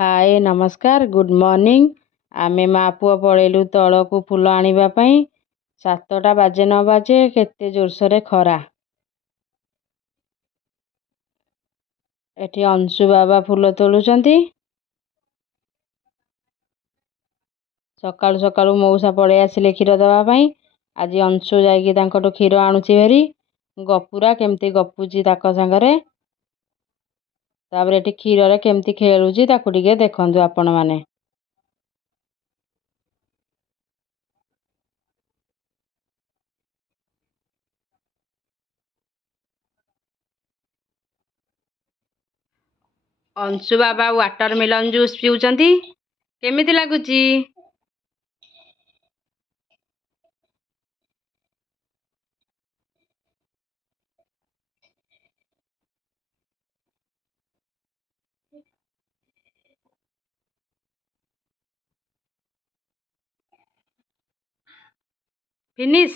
हाय नमस्कार good morning. आमे मा पुआ पळेलु तळकू फूल आनिबा पई। 7टा बाजे न बाजे केते जोरसरे खरा। एठी अंशु बाबा फूल तोलुचंती। सकाळु सकाळु मौसा पळे आसिले क्षीर दवा पई। आज अंशु जाईकी तांकटो क्षीर आणुची भेरी गपुरा केमती गपुची ताक संगरे। तापर एठी क्षीर रे केमती खेलुची ताकू टिके देखंतु आपण माने। अंशु बाबा वाटरमेलन जूस पिउचंती। केमिति लागुची? Finish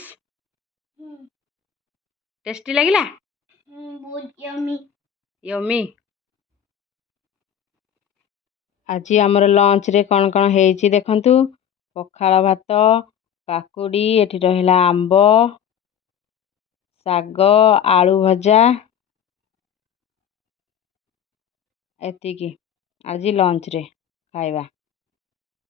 tasty लगिला? बहुत यम्मी यम्मी। आज आमर लंच रे कौन कौन हेची देखंतु। पखाळ भात, काकुडी, एठी रहिला आंब, साग, आलू भजा एतिकी आज लंच रे खाइबा।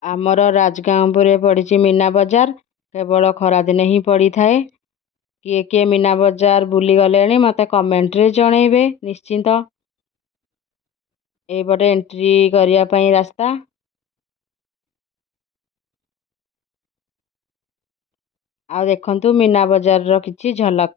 आमर राजगांवपुरे पड़िची मीना बजार। केवल खरा दिन ही पड़ी थाए। किए किए मीना बजार बुली गलेनी मते कमेंट रे जणेबे निश्चिंत। एपटे एंट्री करिया पई रास्ता। आ देखंतु मीना बजार रो किछि झलक।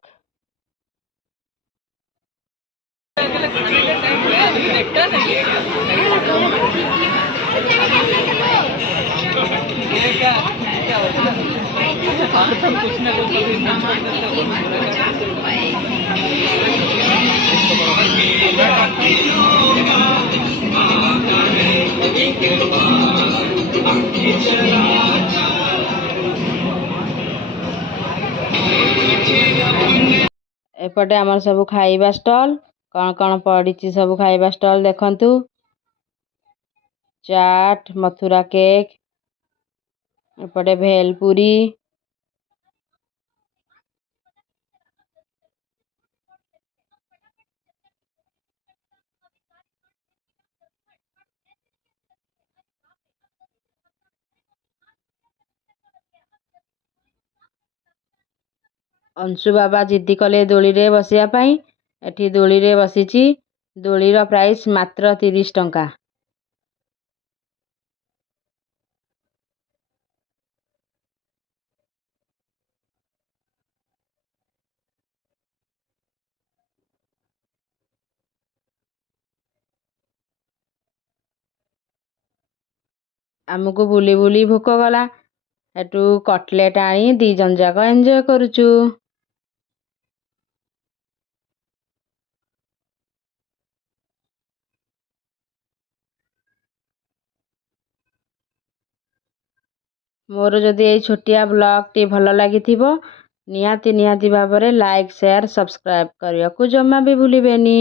एपटे आमर सब खाइबा स्टॉल कौन कौन पड़ी सब खाइबा स्टॉल देखंतु। चाट, मथुरा केक, एपटे भेलपुरी, अंशु बाबा जिद्दी कले दोली रे बसिया पई। एठी दोली रे बसिची। दोली रो प्राइस मात्र 30 टंका। आमको बुली बुली भूक गला। एटू कटलेट आनी 2 जन जाक एंजॉय करूचु। मोर जदि ए छोटिया ब्लॉग टी भल लागिथिबो निहाती भाबरे लाइक शेयर सब्सक्राइब करिया को जम्मा भी भूलिबेनी।